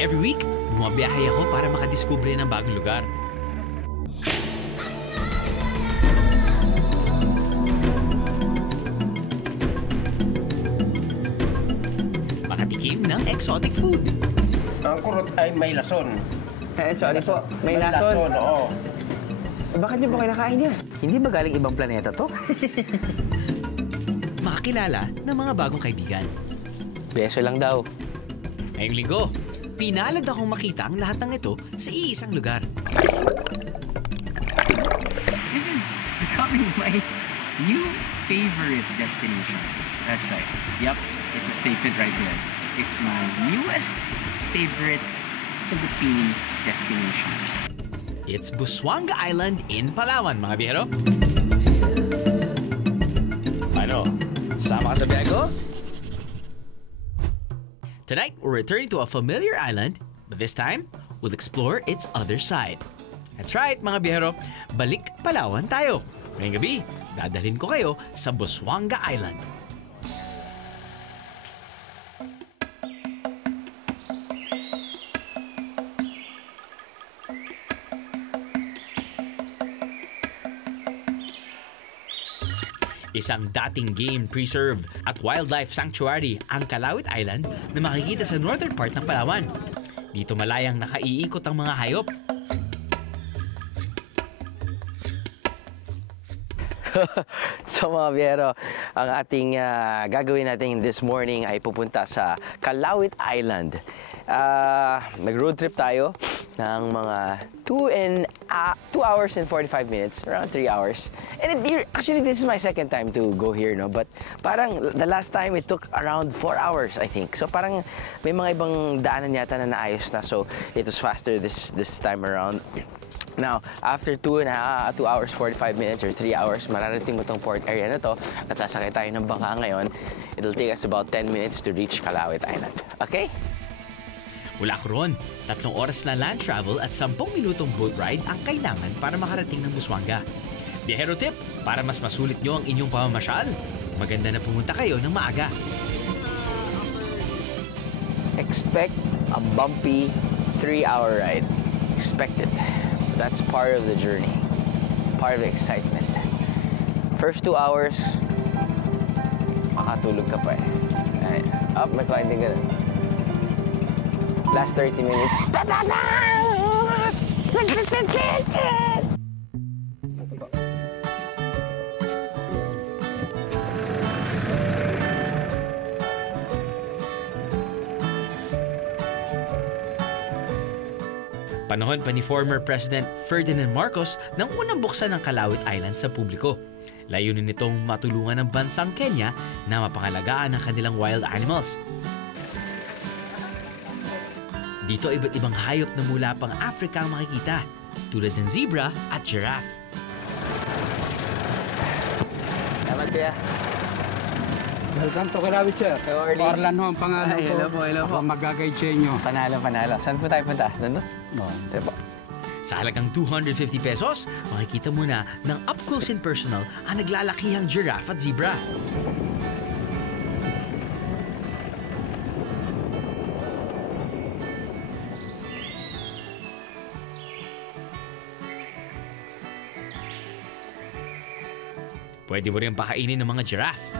Every week, bumabiyahe ako para makadiskubre ng bagong lugar. Makatikim ng exotic food. Ang kurot ay may lason. Sorry po, may lason. Oo. Bakit niyo po kinakain yan? Hindi ba galing ibang planeta to? Makakilala ng mga bagong kaibigan. Beso lang daw. Ngayong linggo, pinalad akong makita ang lahat ng ito sa iisang lugar. This is becoming my new favorite destination. That's right. Yep, it's a statement right here. It's my newest favorite Philippine destination. It's Busuanga Island in Palawan, mga biyero. Ano? Sama ka sa biyahe ko? Tonight, we're returning to a familiar island, but this time, we'll explore its other side. That's right, mga biyero. Balik Palawan tayo. Ngayong gabi, dadalhin ko kayo sa Busuanga Island. Isang dating game preserve at wildlife sanctuary ang Calauit Island na makikita sa northern part ng Palawan. Dito malayang nakaiikot ang mga hayop. So mga biyero, ang ating gagawin natin this morning ay pupunta sa Calauit Island. Mag-road trip tayo ng mga 2 hours and 45 minutes, around 3 hours. And actually, this is my second time to go here, no? But parang the last time it took around 4 hours, I think. So parang may mga ibang daanan yata na naayos na. So it was faster this time around. Now, after 2 hours, 45 minutes or 3 hours, mararating mo tong port area na to at sasakay tayo ng bangka ngayon. It'll take us about 10 minutes to reach Calauit Island. Okay? Mula ko ron, 3 oras na land travel at 10 minutong boat ride ang kailangan para makarating ng Busuanga. Biyahero tip, para mas masulit nyo ang inyong pamamasyal, maganda na pumunta kayo ng maaga. Expect a bumpy 3-hour ride. Expect it. That's part of the journey. Part of the excitement. First 2 hours, makatulog ka pa eh. Up, may climbing ka na. Last 30 minutes. Panahon pa ni former President Ferdinand Marcos nang unang buksan ng Calauit Island sa publiko. Layunin nitong matulungan ng bansang Kenya na mapangalagaan ang kanilang wild animals. Dito iba't ibang hayop na mula pang Africa ang makikita, tulad ng zebra at giraffe. Salamat kuya. Welcome to Calauit, sir. Orlan ho ang pangalan ko. Hello po, hello po. Ako mag-guide sa inyo. Panalo. Saan po tayo punta? Nandun? Diba? Sa halagang 250 pesos, makikita mo na ng up close and personal ang naglalakihang giraffe at zebra. Pwede mo rin pakainin ng mga giraffe.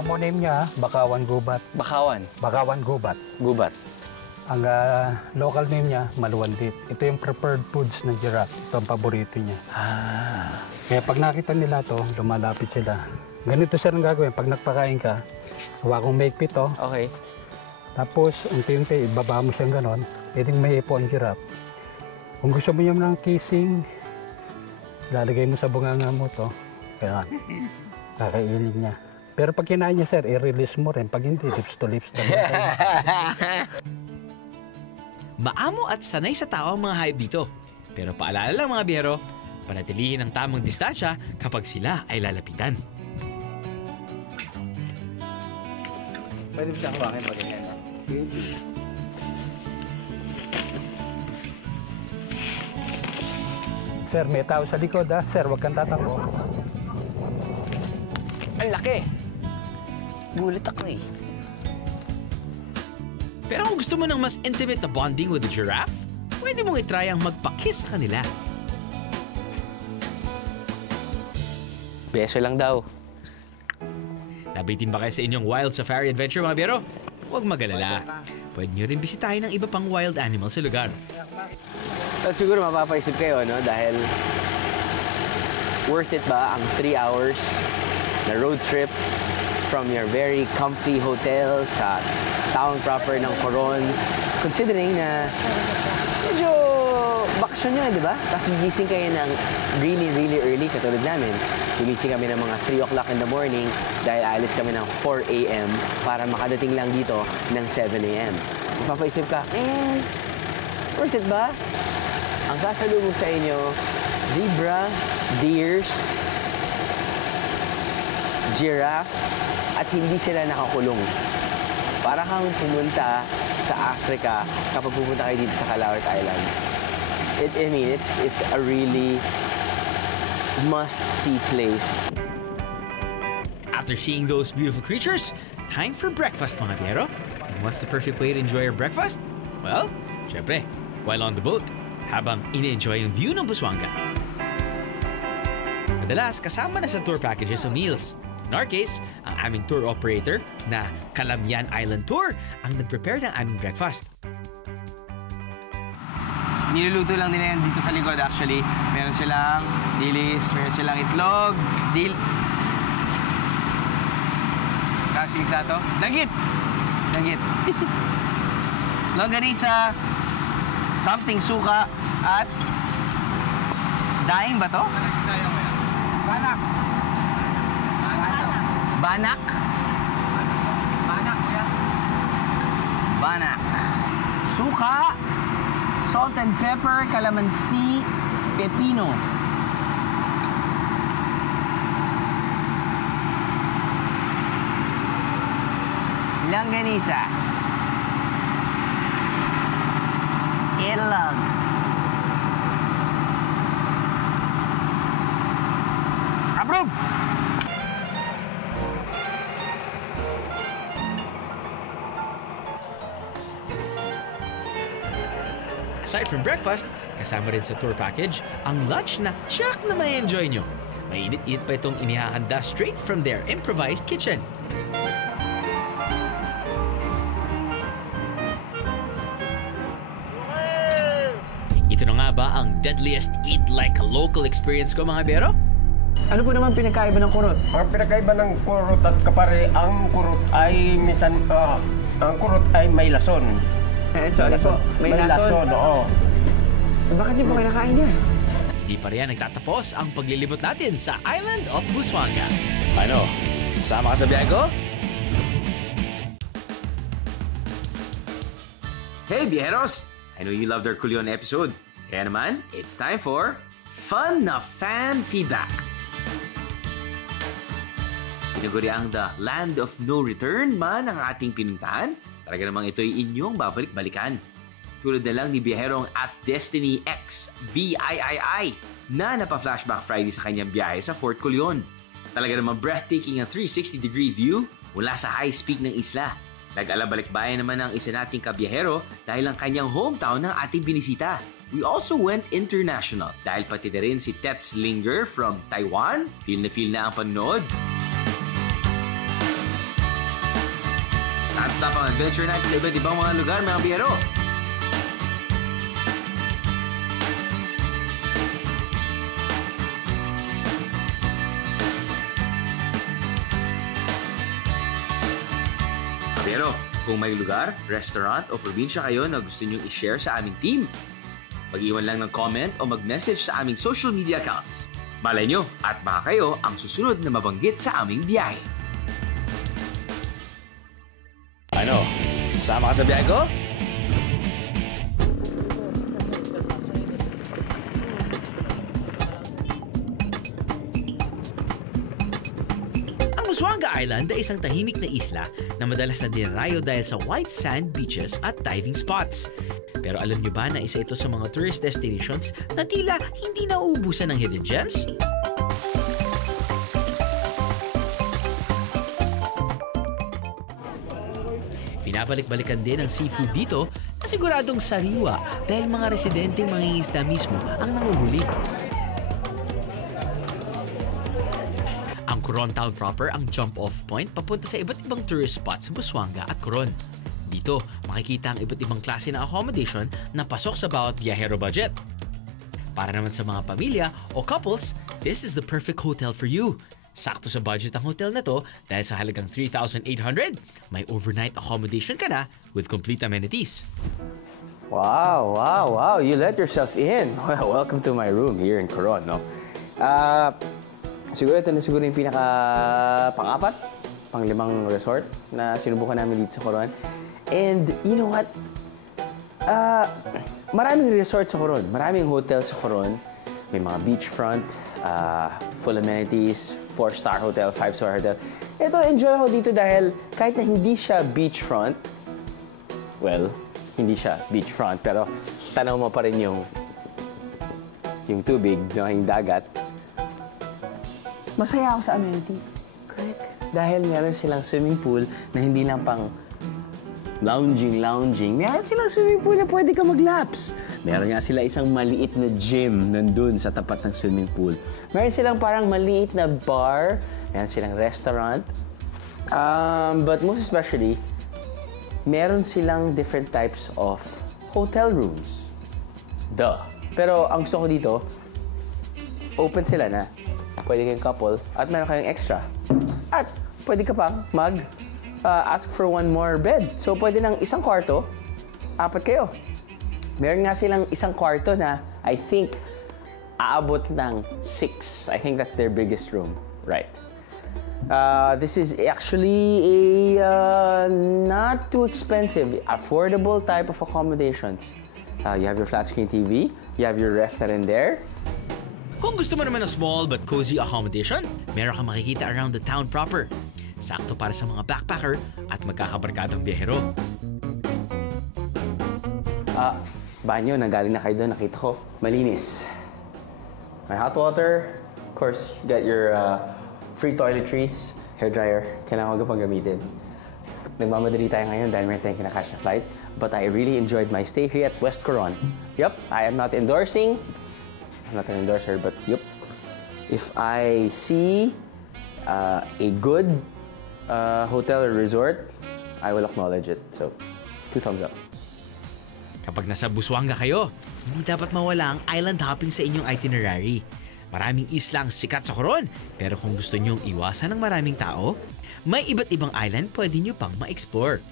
Common name niya, Bakawan Gubat. Bakawan. Bakawan Gubat. Gubat. Ang local name niya, Maluandit. Ito yung preferred foods ng giraffe. Ito ang paborito niya. Kaya pag nakita nila to, lumalapit sila. Ganito sir ang gagawin. Pag nagpakain ka, hawakong maigpit to. Okay. Tapos, unti-unti, ibaba mo siyang ganon. Pwedeng may ipo ang giraffe. Kung gusto mo yung kissing, lalagay mo sa bunganga mo to. Kaya, kakainin niya. Pero pag kinain niya, sir, i-release mo rin. Pag hindi, lips to lips talaga. Maamo at sanay sa tao ang mga hayop dito. Pero paalala lang mga biyero, panatilihin ang tamang distansya kapag sila ay lalapitan. Pwede mo siya hawakin pag ganyan. Sir, may tao sa likod, ha? Sir, huwag kang tatakbo. Ang laki! Gulit ako eh. Pero kung gusto mo ng mas intimate na bonding with the giraffe, pwede mong itry ang magpa-kiss sa kanila. Beso lang daw. Nabitin ba kayo sa inyong wild safari adventure, mga biyero? Huwag mag-alala. Pwede nyo rin bisitahin ang iba pang wild animals sa lugar. At siguro mapapaisip kayo, no? Dahil worth it ba ang 3 hours na road trip from your very comfy hotel sa town proper ng Coron? Considering na medyo bakasyon nyo, di ba? Tapos gigising kayo ng really, really early, katulad namin. Gigising kami ng mga 3 o'clock in the morning dahil alis kami ng 4 a.m. para makadating lang dito ng 7 a.m. Mapapaisip ka, worth it ba? Ang sasalubong sa inyo, zebra, deers, giraffe, at hindi sila nakakulong. Para kang pumunta sa Africa kapag pupunta kayo dito sa Calauit Island. It's a really must-see place. After seeing those beautiful creatures, time for breakfast, mga biyero. And what's the perfect way to enjoy your breakfast? Well, syempre, while on the boat, habang ini-enjoy yung view ng Busuanga. Madalas, kasama na sa tour packages ang meals. In our case, ang aming tour operator na Calamian Island Tour ang nag-prepare ng aming breakfast. Niluluto lang nila yan dito sa likod actually. Meron silang dilis, meron silang itlog, Kasing isda to? Dagit! Longganisa, something suka, at daing ba to? Banak. Banak. Suka, salt and pepper, calamansi, pepino. Longganisa. Itlog. Approve! Aside from breakfast, kasama rin sa tour package ang lunch na tiyak na may enjoy nyo. Mainit-init pa itong inihahanda straight from their improvised kitchen. Ito na nga ba ang deadliest eat-like-a-local experience ko, mga biyero? Ano po naman pinakaiba ng kurot? Ang pinakaiba ng kurot at kapare, ang kurot ay minsan, ang kurot ay may lason. So ano po? May lason? Oo. Bakit niyo po kinakain yan? Di pa rin nagtatapos ang paglilibot natin sa Island of Busuanga. Ano? Sama ka sa biyahe ko? Hey, Bieros! I know you loved our Kulion episode. Kaya naman, it's time for Fun na Fan Feedback. Pinaguri ang The Land of No Return man ang ating pinuntahan. Talaga namang ito'y inyong babalik-balikan. Tulad na lang ni biyaherong at Destiny X VIII na napa-flashback Friday sa kanyang biyahe sa Fort Kulion. Talaga namang breathtaking ang 360-degree view mula sa high peak ng isla. Nag-alabalikbayan naman ang isa nating kabiyahero dahil ang kanyang hometown ng ating binisita. We also went international dahil pati na rin si Tets Linger from Taiwan. Feel na ang panood. Non-stop ang adventure natin sa iba't ibang mga lugar, mga biyahero. Pero kung may lugar, restaurant o probinsya kayo na gusto nyong i-share sa aming team, mag-iwan lang ng comment o mag-message sa aming social media accounts. Malay nyo at baka kayo ang susunod na mabanggit sa aming biyahe. Ano? Sama ka sa biyahe ko? Busuanga Island ay isang tahimik na isla na madalas na dinarayo dahil sa white sand beaches at diving spots. Pero alam nyo ba na isa ito sa mga tourist destinations na tila hindi nauubusan ng hidden gems? Binabalik-balikan din ang seafood dito na siguradong sariwa dahil mga residenteng mangingisda mismo ang nanguhuli. Ang Coron Town proper ang jump-off point papunta sa iba't ibang tourist spots sa Busuanga at Coron. Dito, makikita ang iba't ibang klase ng accommodation na pasok sa bawat biyahero budget. Para naman sa mga pamilya o couples, this is the perfect hotel for you. Sakto sa budget ang hotel na to dahil sa halagang 3,800, may overnight accommodation ka na with complete amenities. Wow, wow, wow. You let yourself in. Well, welcome to my room here in Coron, no? Siguro ito na siguro yung pang-apat, pang-limang resort na sinubukan namin dito sa Coron. And you know what? Maraming resort sa Coron, maraming hotel sa Coron. May mga beachfront, full amenities, 4-star hotel, 5-star hotel. Ito, enjoy ako dito dahil kahit na hindi siya beachfront, well, hindi siya beachfront, pero tanaw mo pa rin yung tubig, yung dagat. Masaya ako sa amenities. Correct. Dahil meron silang swimming pool na hindi lang pang lounging. Meron silang swimming pool na pwede ka mag-laps. Meron nga sila isang maliit na gym nandun sa tapat ng swimming pool. Meron silang parang maliit na bar. Meron silang restaurant. But most especially, meron silang different types of hotel rooms. Duh. Pero ang gusto ko dito, open sila na. Pwede kayong couple at meron kayong extra. At pwede ka pang ask for one more bed. So, pwede ng isang kwarto, 4 kayo. Meron nga silang isang kwarto na, I think, aabot ng 6. I think that's their biggest room. Right. This is actually a not too expensive, affordable type of accommodations. You have your flat screen TV, you have your ref in there. Kung gusto mo naman ng small but cozy accommodation, meron kang makikita around the town proper. Sakto para sa mga backpacker at magkakabarkadang biyahero. Banyo, nanggaling na kayo doon, nakita ko. Malinis. May hot water. Of course, you got your free toiletries, hairdryer. Kailangan ko pang gamitin. Nagmamadali tayo ngayon dahil meron tayong kinakash na flight. But I really enjoyed my stay here at West Coron. Yup, I am not endorsing. I'm not an endorser, but yup. If I see a good hotel or resort, I will acknowledge it. So, 2 thumbs up. Kapag nasa Busuanga kayo, hindi dapat mawala ang island hopping sa inyong itinerary. Maraming isla ang sikat sa Coron, pero kung gusto nyong iwasan ng maraming tao, may iba't ibang island pwede nyo pang ma-explore.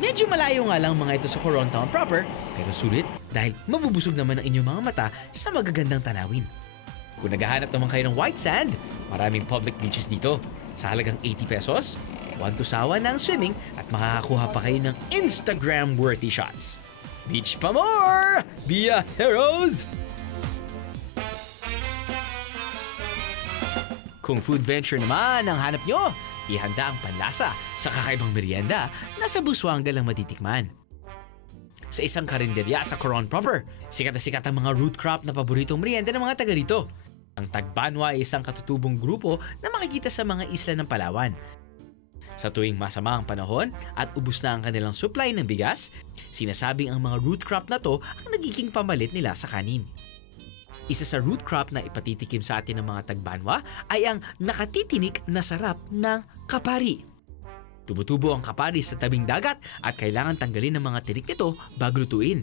Medyo malayo nga lang mga ito sa Coron Town proper, pero sulit dahil mabubusog naman ang inyong mga mata sa magagandang tanawin. Kung naghahanap naman kayo ng white sand, maraming public beaches dito. Sa halagang 80 pesos, 1 to sawa na ang swimming at makakakuha pa kayo ng Instagram-worthy shots. Beach pa more! Via Heroes! Kung food venture naman ang hanap nyo, ihanda ang panlasa sa kakaibang merienda na sa Busuanga lang matitikman. Sa isang karinderya sa Coron proper, sikat na sikat ang mga root crop na paboritong merienda ng mga taga rito. Ang Tagbanwa ay isang katutubong grupo na makikita sa mga isla ng Palawan. Sa tuwing masama ang panahon at ubus na ang kanilang supply ng bigas, sinasabing ang mga root crop na to ang nagiging pamalit nila sa kanin. Isa sa root crop na ipatitikim sa atin ng mga Tagbanwa ay ang nakatitinik na sarap ng kapari. Tumutubo ang kapari sa tabing dagat at kailangan tanggalin ng mga tinik nito bago lutuin.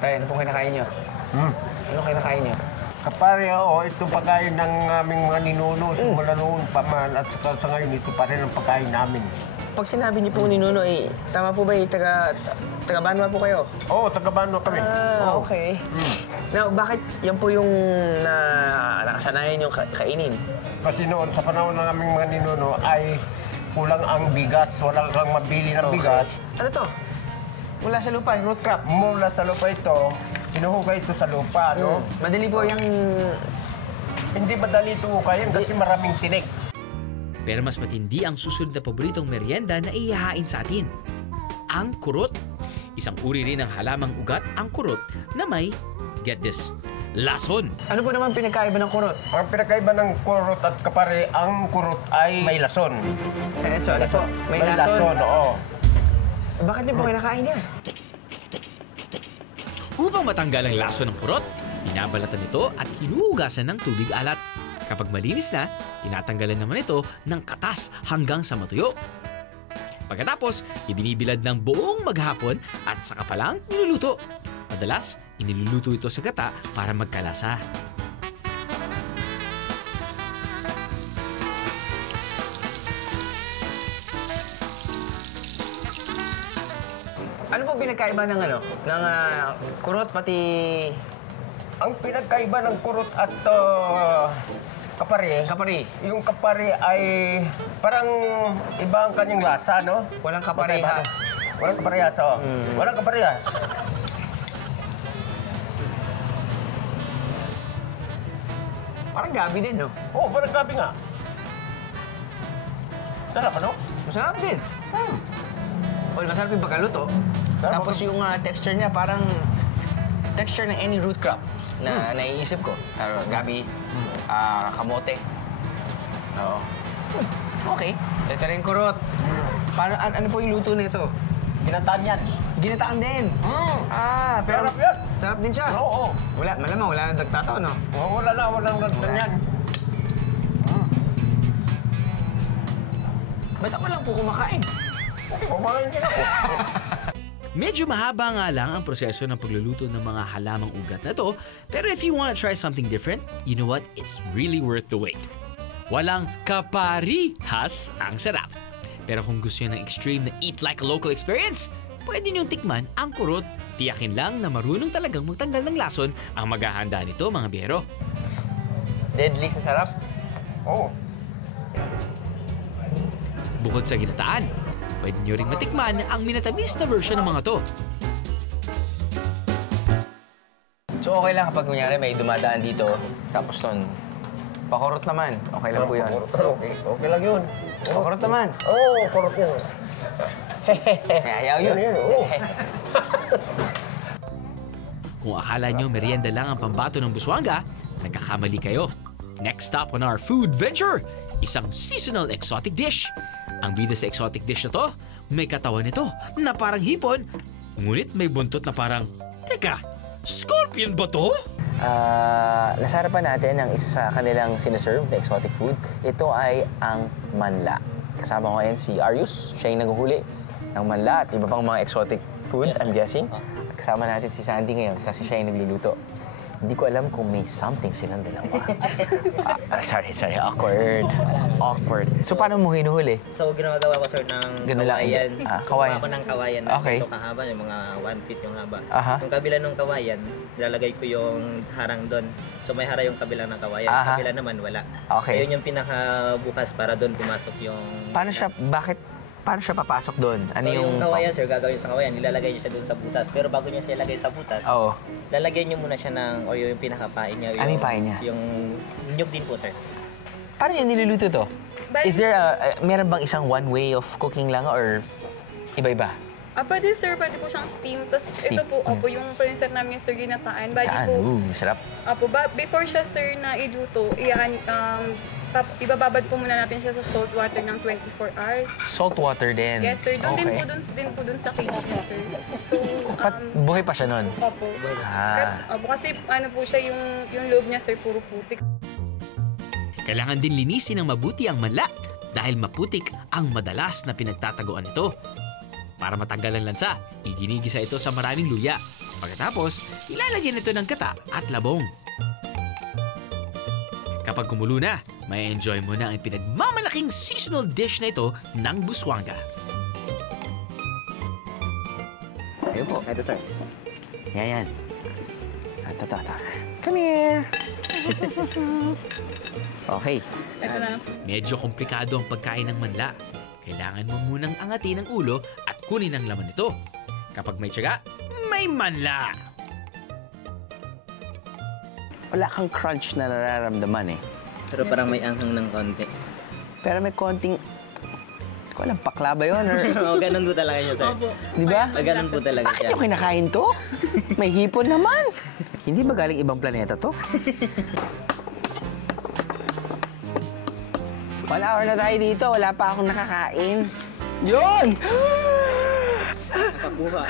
Tay, ano pong kinakain nyo? Ano kinakain nyo? Kapare, ito pagkain ng aming mga ninuno. Simula noon pa man at saka sa ngayon, ito pa rin ang pagkain namin. Pag sinabi niyo po ni Nuno, tama po ba taga-Banwa po kayo? Oo, taga-Banwa kami. Okay. Now, bakit yan po yung nakasanayan yung kainin? Kasi noon, sa panahon ng aming mga ninuno, ay kulang ang bigas. Walang kang mabili ng bigas. Ano to? Mula sa lupa, root crop. Mula sa lupa ito, hinuhukay ito sa lupa, no? Madali po yung... Hindi madali ito hukayin kasi maraming tinik. Pero mas matindi ang susunod na paboritong merienda na ihahain sa atin. Ang kurot. Isang uri rin ng halamang ugat ang kurot na may, get this, lason. Ano po naman pinagkaiba ng kurot? Ang pinakaiba ng kurot at kapare, ang kurot ay may lason. So ano po? May lason. Oo. Bakit niyo po kinakain yan? Upang matanggal ang lason ng kurot, binabalatan ito at hinuhugasan ng tubig alat. Kapag malinis na, tinatanggalan naman ito ng katas hanggang sa matuyo. Pagkatapos, ibinibilad ng buong maghapon at saka pa lang niluluto. Madalas, iniluluto ito sa gata para magkalasa. Ano po pinagkaiba ng kurot pati... Ang pinagkaiba ng kurot at kapare, Kapari? yung kapare ay parang iba ang kanyang lasa, no? Walang kaparehas. Walang kaparehas, oh. Walang kaparehas. Parang gabi din, no? Oo, parang gabi nga. Sarap, ano? Masarap din. Well, masarap yung pagkaluto. Sarap Tapos yung texture niya parang texture ng any root crop na naiisip ko. Gabi, kamote. Oo. Okay. Ito rin kurot. Paano, ano po yung luto nito? Ginataan yan. Ginataan din. Pero Sarap yan. sarap din siya. Oo. Malamang wala nang dagtataw, no? Walang ganyan. Ba't ako lang po kumakain? Kumain din ako. Medyo mahaba nga lang ang proseso ng pagluluto ng mga halamang ugat na to, pero if you wanna try something different, you know what? It's really worth the wait. Walang kaparihas ang sarap. Pero kung gusto nyo ng extreme na eat like a local experience, pwede nyo tikman ang kurot. Tiyakin lang na marunong talagang magtanggal ng lason ang maghahanda nito, mga biyero. Deadly sa sarap. Oo. Bukod sa ginataan, pwede nyo ring matikman ang minatamis na version ng mga to. So okay lang kapag kunyari may dumadaan dito, tapos nun, pakurot naman. Okay lang po yun. Okay lang yun. Pakurot naman. Oo, kurot yun. Ayaw yun. Oo. Kung akala nyo merienda lang ang pambato ng buswanga, nagkakamali kayo. Next stop on our food venture, isang seasonal exotic dish. Ang bida sa exotic dish na to, may katawan nito na parang hipon, ngunit may buntot na parang, teka, scorpion ba to? Nasa harapan natin ang isa sa kanilang sinaserve na exotic food. Ito ay ang manla. Kasama ko ngayon si Arius. Siya yung naghuhuli ng manla at iba pang mga exotic food, I'm guessing. Kasama natin si Sandy ngayon kasi siya yung nagluluto. Hindi ko alam kung may something silang dalawa. Sorry. Awkward. So, paano mo hinuhuli? So, ginagawa ko, sir, ng Ganun lang, kawayan. kawayan. Gumawa ko ng kawayan na Okay. ito kahaba, yung mga 1 feet yung haba. Aha. Yung kabila ng kawayan, nilalagay ko yung harang doon. So, may harang yung kabila ng kawayan. Aha. Yung kabila naman, wala. Okay. Yun yung pinakabukas para doon pumasok yung... Paano siya papasok doon? Ano So, yung kawayan, sir, gagawin sa kawayan, nilalagay niyo siya doon sa butas. Pero bago niyo siya ilagay sa butas, Oo. lalagyan niyo muna siya ng, o yung pinakapain niya. Ano yung pain niya? Yung nyug din po, sir. Paano yung niluluto to? Bali- Is there meron bang isang one way of cooking lang or iba-iba? Pwede sir, pwede po siyang steam. Tapos Steam. ito po, yung prinsip namin sir ginataan. Bali Yan, po, sarap. before siya sir na iluto, ibababad po muna natin siya sa salt water ng 24 hours. Salt water din. Yes sir, doon Okay. din po dun sa cage niya sir. So, Buhay pa siya nun? opo. Kasi ano po siya, yung loob niya sir, puro putik. Kailangan din linisin ng mabuti ang manla dahil maputik ang madalas na pinagtataguan nito. Para matanggal ang lansa, iginigisa ito sa maraming luya. Pagkatapos, ilalagyan ito ng gata at labong. Kapag kumulo na, may enjoy mo na ang pinagmamalaking seasonal dish na ito ng buswanga. Ayun po. Ito, sir. Yan. Ito. Come here. Okay. Ito na. Medyo komplikado ang pagkain ng manla. Kailangan mo munang angatin ang ulo at kunin ang laman nito. Kapag may tiyaga, may manla! Wala kang crunch na nararamdaman eh. Pero parang may anghang ng konti. Pero may konting... Hindi ko alam, pakla ba yun? Or... Oo, ganun po talaga siya, sir. Opo. Di ba? Ganun po talaga Bakit siya. yung kinakain to? May hipon naman. Hindi ba galing ibang planeta to? 1 hour na tayo dito, wala pa akong nakakain. Yun! Nakakuha.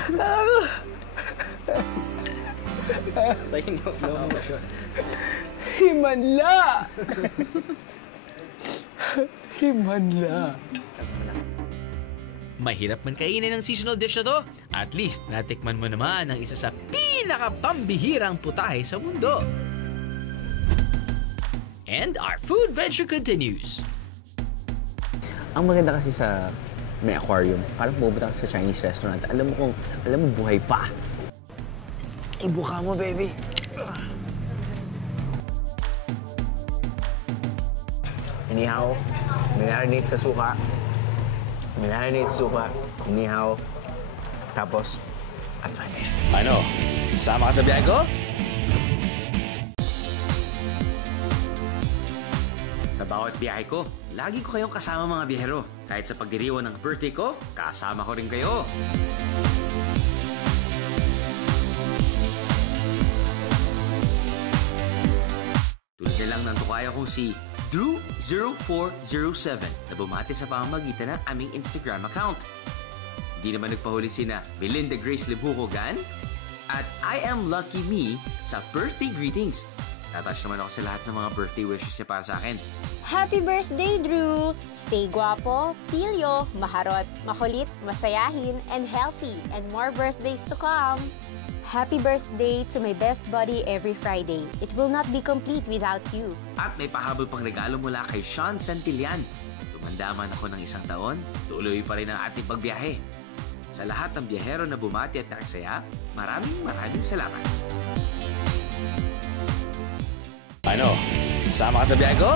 Slow motion. Himanla! Himanla. Mahirap man kainin ang seasonal dish na to, at least natikman mo naman ang isa sa pinakapambihirang putahe sa mundo. And our food venture continues. Ang maganda kasi sa may aquarium, parang pumunta ka sa Chinese restaurant. Alam mo buhay pa. Ibuka mo, baby. Inihaw, minarinate sa suka. Inihaw, tapos atsane. Ano? Sama ka sa biyahe ko? Sa bawat biyahe ko, lagi ko kayong kasama mga biyahero. Kahit sa pagdiriwang ng birthday ko, kasama ko rin kayo. Tulad na lang ng tukaya kong si Drew0407 na bumati sa pamamagitan ng aming Instagram account. Hindi naman nagpahuli sina Melinda Grace Libucogan at I Am Lucky Me sa birthday greetings. Tatash naman ako sa lahat ng mga birthday wishes niya para sa akin. Happy birthday, Drew! Stay guwapo, pilyo, maharot, makulit, masayahin, and healthy, and more birthdays to come! Happy birthday to my best buddy every Friday. It will not be complete without you. At may pahabol pang regalo mula kay Sean Santillan. Tumanda man ako ng 1 taon, tuloy pa rin ang ating pagbiyahe. Sa lahat ng biyahero na bumati at nagsaya, maraming salamat. Ano? Sama ka sa biyahe ko?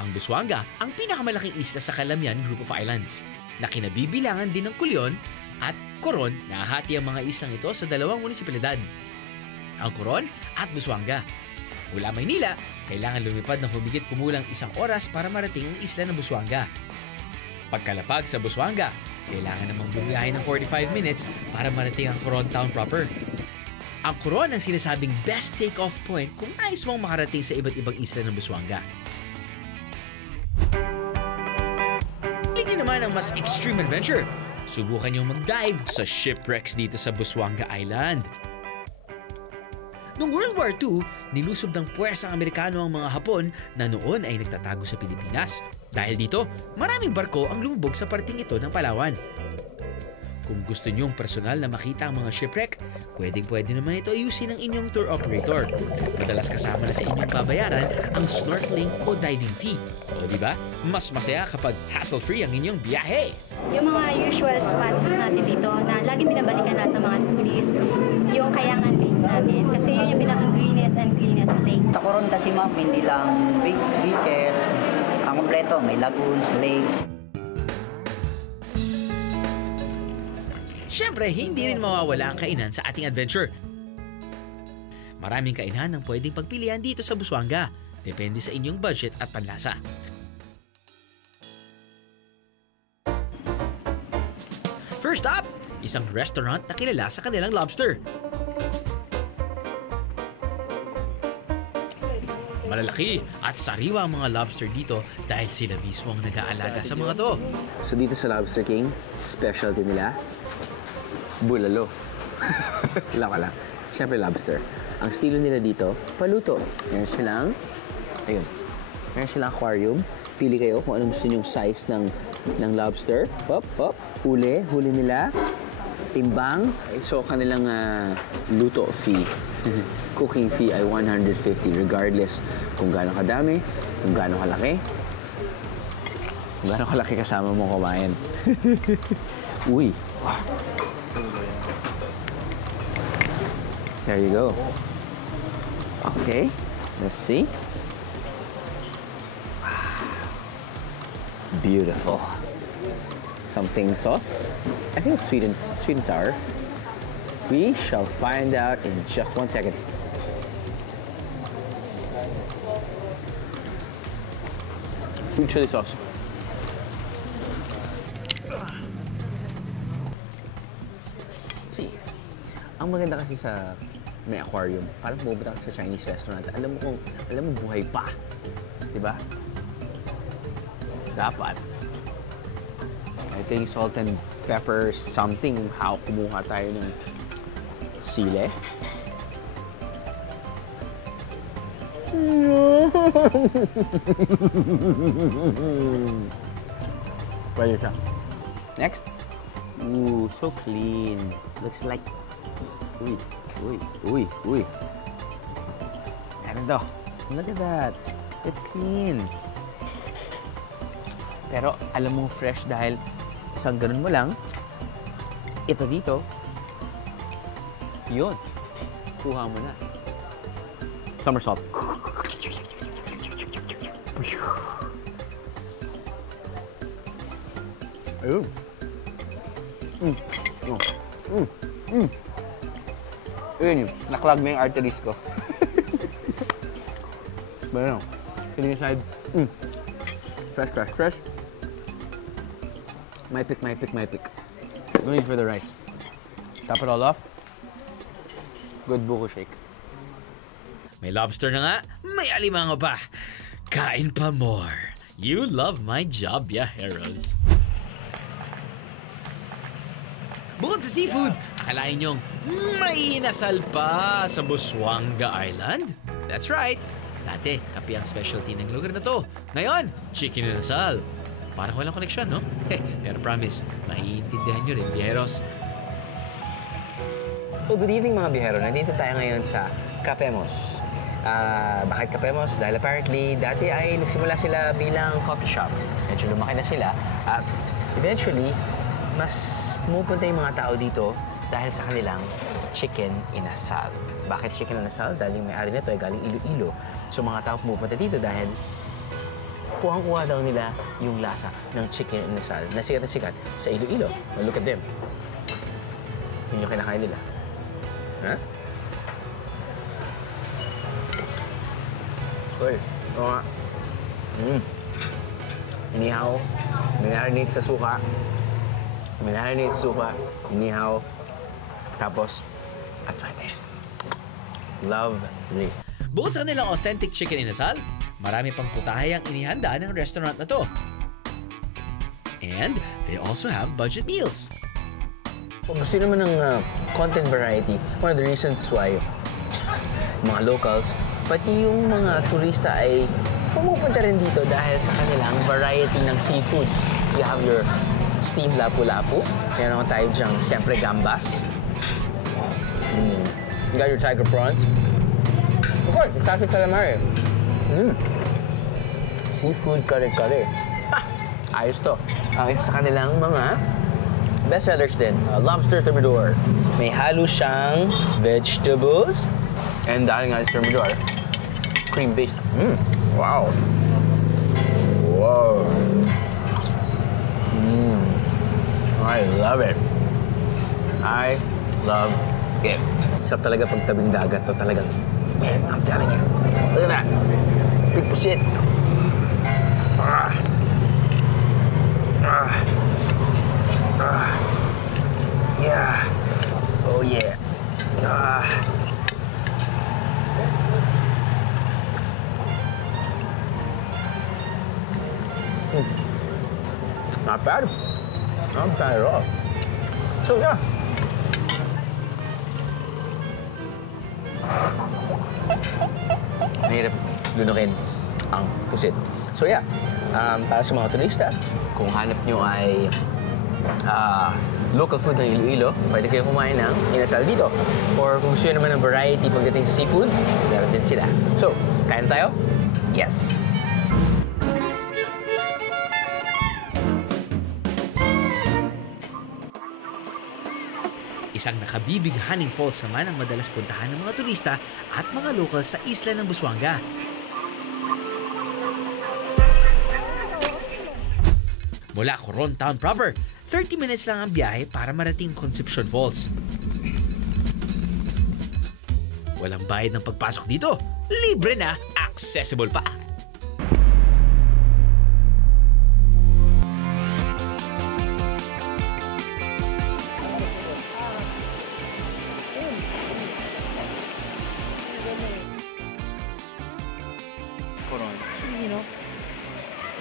Ang Busuanga ang pinakamalaking isla sa Calamian Group of Islands na kinabibilangan din ng Culion at Coron. Nahati ang mga islang ito sa 2 munisipalidad, ang Coron at Busuanga. Mula Maynila, kailangan lumipad ng humigit kumulang 1 oras para marating ang isla ng Busuanga. Pagkalapag sa Busuanga, kailangan namang bumiyahe ng 45 minutes para marating ang Coron Town proper. Ang Coron ang sinasabing best take-off point kung nais mong makarating sa iba't ibang isla ng Busuanga. Hindi naman ang mas extreme adventure. Subukan niyong mag-dive sa shipwrecks dito sa Busuanga Island. Noong World War II, nilusob ng puwersang Amerikano ang mga Hapon na noon ay nagtatago sa Pilipinas. Dahil dito, maraming barko ang lumubog sa parting ito ng Palawan. Kung gusto niyong personal na makita ang mga shipwreck, pwedeng-pwede naman ito ayusin ng inyong tour operator. Madalas kasama na sa inyong babayaran ang snorkeling o diving fee. O diba, mas masaya kapag hassle-free ang inyong biyahe. Yung mga usual spots natin dito na laging binabalikan natin ng mga tourists, yung Kayangan Lake namin. Kasi yun yung pinaka-greenest and cleanest lake. Sa Coron kasi ma'am, hindi lang beaches, ang kompleto, may lagoons, lakes. Siyempre, hindi rin mawawala ang kainan sa ating adventure. Maraming kainan ang pwedeng pagpilian dito sa Busuanga. Depende sa inyong budget at panlasa. First up, isang restaurant na kilala sa kanilang lobster. Malalaki at sariwa ang mga lobster dito dahil sila mismo ang nag-aalaga sa mga to. So dito sa Lobster King, specialty nila, bulalo. Lang ka lang. Siyempre lobster. Ang estilo nila dito, paluto. Meron silang aquarium. Pili kayo kung anong gusto nyong size ng lobster. Hop. Huli nila. Timbang. So kanilang luto fee, cooking fee ay 150 regardless kung gaano kadami, kung gaano kalaki. Kung gaano kalaki kasama mo kumain. Uy. There you go. Okay, let's see. Beautiful. Something sauce. I think it's sweet and sour. We shall find out in just 1 second. Sweet chili sauce. See, Ang maganda kasi sa may aquarium, parang pumunta ka sa Chinese restaurant, alam mo buhay pa. Diba? Dapat. Ito yung salt and pepper something, how kumuha tayo ng sile. Pwede siya. Next. Ooh, so clean. Looks like... Uy. Ano to? Look at that. It's clean. Pero alam mo fresh dahil isang ganun mo lang. Ito dito. Yun. Kuha mo na. Somersault. Ayun. Ayun yun. Naklag na yung arteries ko. Pero, kidding aside. Fresh. My pick. No need for the rice. Top it all off. Good buko shake. May lobster na nga, may alimango pa. Kain pa more. You love my job, viajeros. Bukod sa seafood, akalain niyong may inasal pa sa Busuanga Island? That's right. Dati, kape ang specialty ng lugar na to. Ngayon, chicken inasal. Parang walang koneksyon, no? Pero promise, maiintindihan niyo rin, viajeros. So, good evening mga bihero. Nandito tayo ngayon sa Capemos. Bakit Capemos? Dahil apparently, dati ay nagsimula sila bilang coffee shop. Medyo lumaki na sila. At eventually, mas pumupunta yung mga tao dito dahil sa kanilang chicken inasal. Bakit chicken inasal? Dahil yung may-ari nito ay galing Iloilo. So, mga tao pumupunta dito dahil kuhang-kuha daw nila yung lasa ng chicken inasal na sikat sa Iloilo. Well, look at them. Yun yung kinakain nila. Ha? Uy, oo nga. Inihaw. Minarinate sa suka. Inihaw. Tapos, atswete. Lovely. Bukod sa kanilang authentic chicken inasal, marami pang putahe ang inihanda ng restaurant na to. And they also have budget meals. Kung gusto naman ng content variety, one of the reasons why mga locals, pati yung mga turista ay pumupunta rin dito dahil sa kanilang variety ng seafood. You have your steamed lapu-lapu. Meron tayo diyang, siyempre, gambas. You got your tiger prawns. Of course, yung classic calamari. Seafood kare-kare. Ayos to. Ang isa sa kanilang mga bestsellers din, lobster thermidor. May halo siyang vegetables. And dahil nga sa thermidor, cream-based. Wow. I love it. I love it. Sarap talaga pag tabing dagat to talagang, man, I'm telling you. Look at that. Big pusit. Yeah. Oh yeah. Not bad. Not bad at all. So yeah. Mahirap lunukin ang pusit. So yeah, para sa mga turista, kung hanap nyo ay local food ng Iloilo, pwede kayo kumain ng inasal dito. Or kung gusto nyo naman ng variety pagdating sa seafood, meron din sila. So, kain tayo? Yes! Isang nakabibighaning falls naman ang madalas puntahan ng mga turista at mga lokal sa isla ng Busuanga. Mula Coron Town proper, 30 minutes lang ang biyahe para marating Concepcion Falls. Walang bayad ng pagpasok dito. Libre na, accessible pa. Coron. Actually,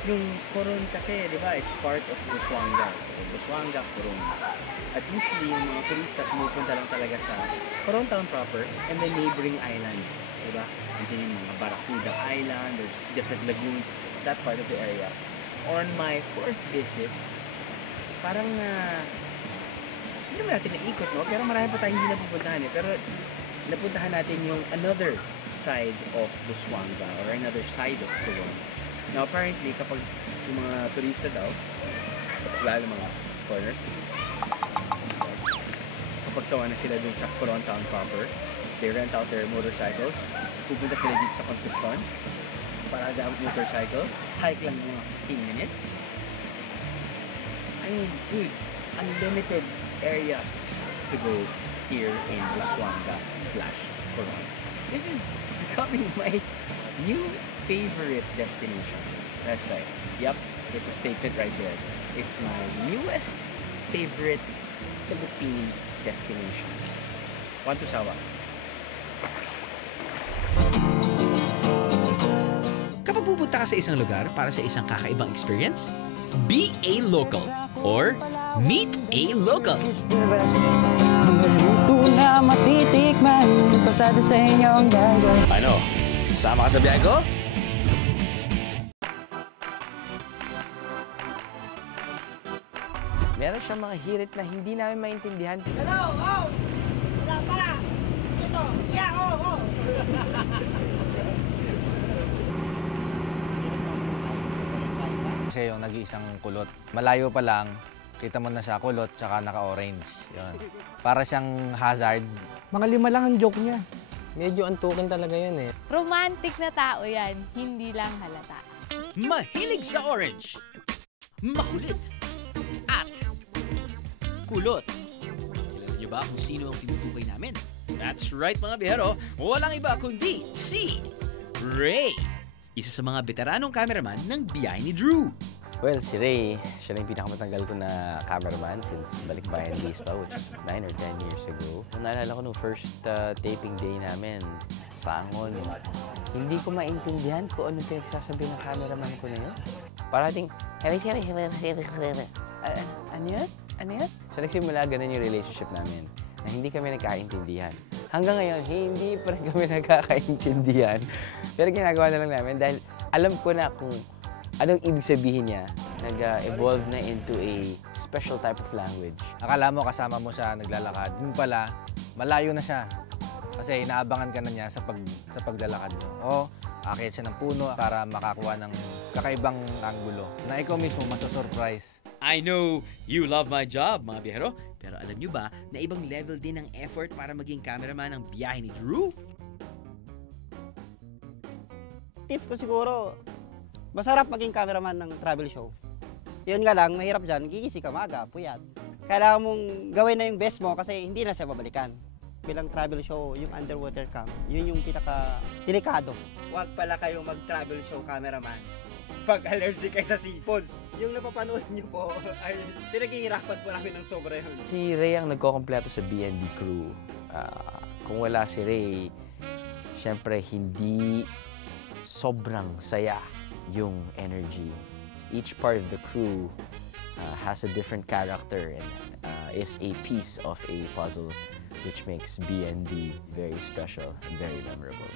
yung Coron kasi, di ba, it's part of Busuanga. So, Busuanga, Coron. At usually, yung mga turista pumupunta lang talaga sa Coron town proper and then neighboring islands. Di ba? Andiyan yung mga Barracuda Island, there's different lagoons, that part of the area. On my fourth visit, parang hindi naman natin naikot, no? Pero marami pa tayong hindi napupuntahan eh. Pero napuntahan natin yung another side of Busuanga or another side of Coron. Now apparently, kapag yung mga turista daw, lalo mga foreigners, kapag sawa na sila dun sa Coron town proper, they rent out their motorcycles, pupunta sila dito sa Concepcion, para gamit motorcycle, hike lang mga 15 minutes. I mean, dude, unlimited areas to go here in Busuanga/Coron. This is becoming my new favorite destination. That's right. Yep, it's a statement right there. It's my newest favorite Philippine destination. Puanto Sawa. Kapag pupunta ka sa isang lugar para sa isang kakaibang experience, be a local or meet a local. Na matitikman, pasado sa inyong dagat. Ano? Sama ka sa biyahe ko? Meron siyang mga hirit na hindi namin maintindihan. Hello! Oh! Wala pa! Ito! Yeah! Oh! Kasi yung nag-iisang kulot. Malayo pa lang, kita mo na siya kulot tsaka naka-orange. Yun. Para siyang hazard. Mga 5 lang ang joke niya. Medyo antukin talaga yun eh. Romantic na tao yan, hindi lang halata. Mahilig sa orange, makulit, at kulot. Alam niyo ba kung sino ang tinutukoy namin? That's right mga bihero, walang iba kundi si Ray. Isa sa mga veteranong cameraman ng biyahe ni Drew. Well, si Ray, siya na yung pinakamatanggal ko na cameraman since Balikbayan days pa, which is 9 or 10 years ago. Naalala ko nung first taping day namin, Sangon. Hindi ko maintindihan kung ano pinagsasabi ng cameraman ko na yun. Parating, ano yun? Ano yun? So nagsimula, ganun yung relationship namin, na hindi kami nagkaintindihan. Hanggang ngayon, hindi pa rin kami nagkakaintindihan. Pero ginagawa na lang namin dahil alam ko na kung anong ibig sabihin niya, nag-evolve na into a special type of language. Akala mo kasama mo siya naglalakad. Yung pala, malayo na siya. Kasi inaabangan ka na niya sa paglalakad mo. O, aakyat siya ng puno para makakuha ng kakaibang anggulo na ikaw mismo masasurprise. I know you love my job, mga biyahero. Pero alam niyo ba na ibang level din ng effort para maging cameraman ng biyahe ni Drew? Tip ko siguro, masarap maging cameraman ng travel show. Yun nga lang, mahirap dyan, gigising ka maaga, puyat. Kailangan mong gawin na yung best mo kasi hindi na siya babalikan. Bilang travel show, yung underwater cam, yun yung pinaka-delikado. Huwag pala kayong mag-travel show cameraman pag allergic kayo sa seafoods. Yung napapanood nyo po, ay pinaghihirapan po namin ng sobra yun. Si Ray ang nagkokompleto sa BND crew. Kung wala si Ray, syempre hindi sobrang saya yung energy. Each part of the crew has a different character and is a piece of a puzzle which makes BND very special and very memorable.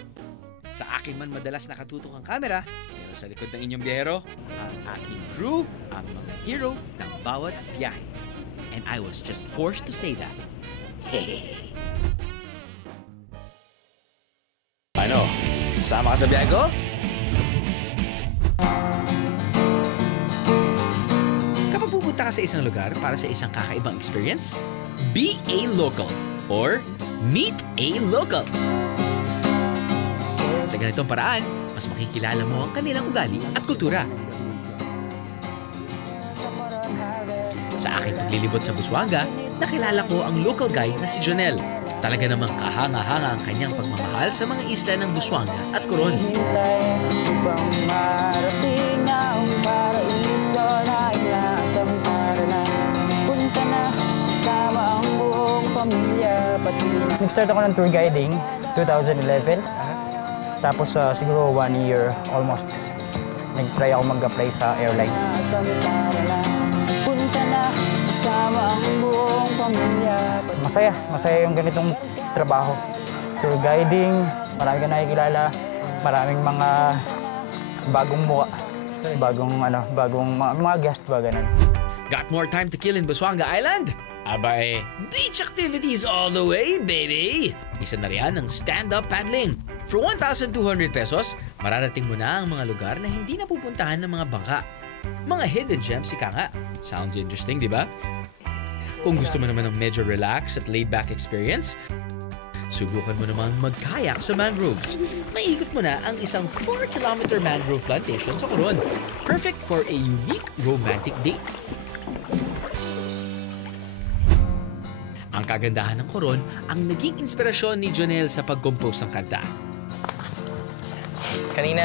Sa akin man madalas nakatutok ang kamera, pero sa likod ng inyong biyahero, ang aking crew, ang mga hero ng bawat biyahe. And I was just forced to say that. Hehehe. Ano? Sama ka sa biyahe ko? Kapag pupunta ka sa isang lugar para sa isang kakaibang experience, be a local or meet a local. Sa ganitong paraan, mas makikilala mo ang kanilang ugali at kultura. Sa aking paglilibot sa Busuanga, nakilala ko ang local guide na si Jonel. Talaga namang kahanga-hanga ang kanyang pagmamahal sa mga isla ng Busuanga at Coron. Nag-start ako ng tour guiding 2011. Tapos siguro 1 year almost, nag-try ako mag-apply sa airline. Masaya yung ganitong trabaho. Tour guiding, marami ka nakikilala, maraming mga bagong mukha, bagong mga guest ba ganun. Got more time to kill in Busuanga Island? Aba beach activities all the way, baby! Isa na riyan ang stand-up paddling. For 1,200 pesos, mararating mo na ang mga lugar na hindi napupuntahan ng mga bangka. Mga hidden gems, ika nga. Sounds interesting, di ba? Kung gusto mo naman ng medyo relax at laid-back experience, subukan mo namang mag-kayak sa mangroves. Maiikot mo na ang isang 4-kilometer mangrove plantation sa Coron. Perfect for a unique romantic date. Ang kagandahan ng Coron ang naging inspirasyon ni Jonel sa pag-compose ng kanta. Kanina,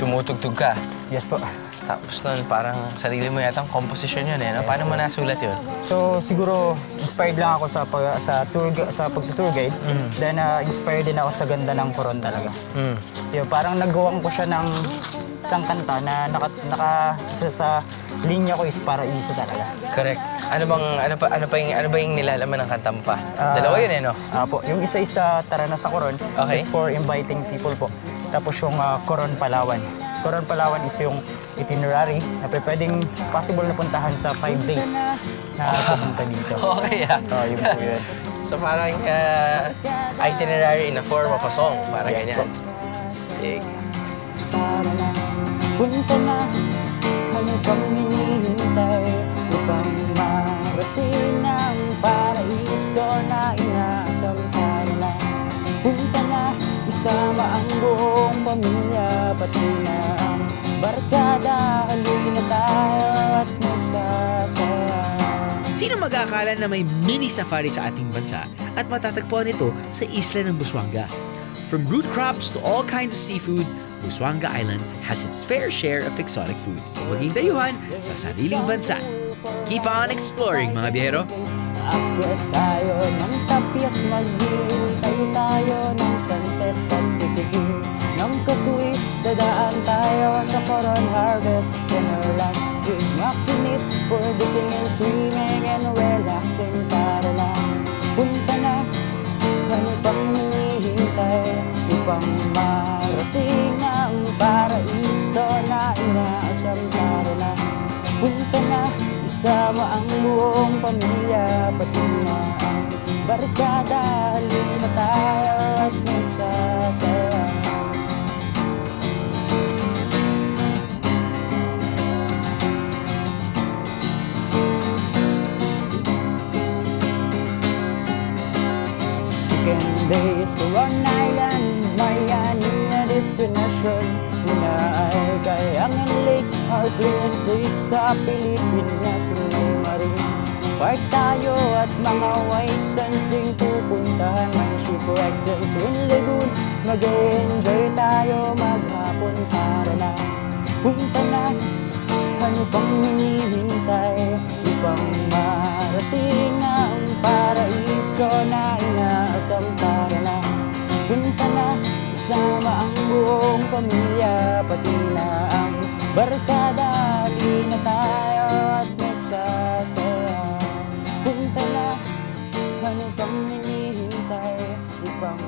tumutugtog ka. Yes po. Tapos nun, parang sarili mo yatang composition yun eh. No? Paano mo nasulat yun? So, siguro, inspired lang ako sa pag-tour guide. Then, inspired din ako sa ganda ng Coron talaga. Yung, parang nagawang ko siya ng isang kanta na sa linya ko is Paraiso talaga. Correct. Ano ba yung nilalaman ng kanta mo pa? Dalawa yun eh, no? Po. Yung isa Tara Na Sa Coron. Okay. Is for inviting people po. Tapos yung Coron Palawan. Coron Palawan is yung itinerary na pwedeng possible na puntahan sa 5 days na pupunta dito. Okay, yun po yun. So parang itinerary in a form of a song. Parang ganyan. Stick. Punta na, ano pang hinihintay upang marating ang paraiso na inaasam tayo na. Punta na, isama ang buong pamilya, pati na ang barkada, haloy na tayo at magsasaya. Sino mag-aakala na may mini safari sa ating bansa at matatagpuan ito sa isla ng Busuanga? From root crops to all kinds of seafood, Busuanga Island has its fair share of exotic food. Maging dayuhan sa sariling bansa. Keep on exploring, mga biyahero! Akyat tayo ng tapyas, maghihintay tayo ng sunset at titigil ng kasuwi. Dadaan tayo sa Coron Harvest in our last trip. Makinit for dipping and swimming and relaxing para lang. Punta na, ano pang hinihintay upang marating ang paraiso na inaasam para lang. Punta na, isama ang buong pamilya, pati na ang barkada, halina tayo at magsasaya. Second day is Coron Island, Mariani na destination. Una ay Kayangan Lake, Heartless Lake sa Pilipinas, may marine park tayo at mga white sands ding pupuntahan. May shipwreck dyan sa lagoon, mag-enjoy tayo maghapon para na. Punta na, ano pang hinihintay upang marating ang paraiso na inaasam para na. Punta na, isama ang buong pamilya, pati na ang barkada, halina tayo at magsasaya. Punta na, ano pang hinihintay upang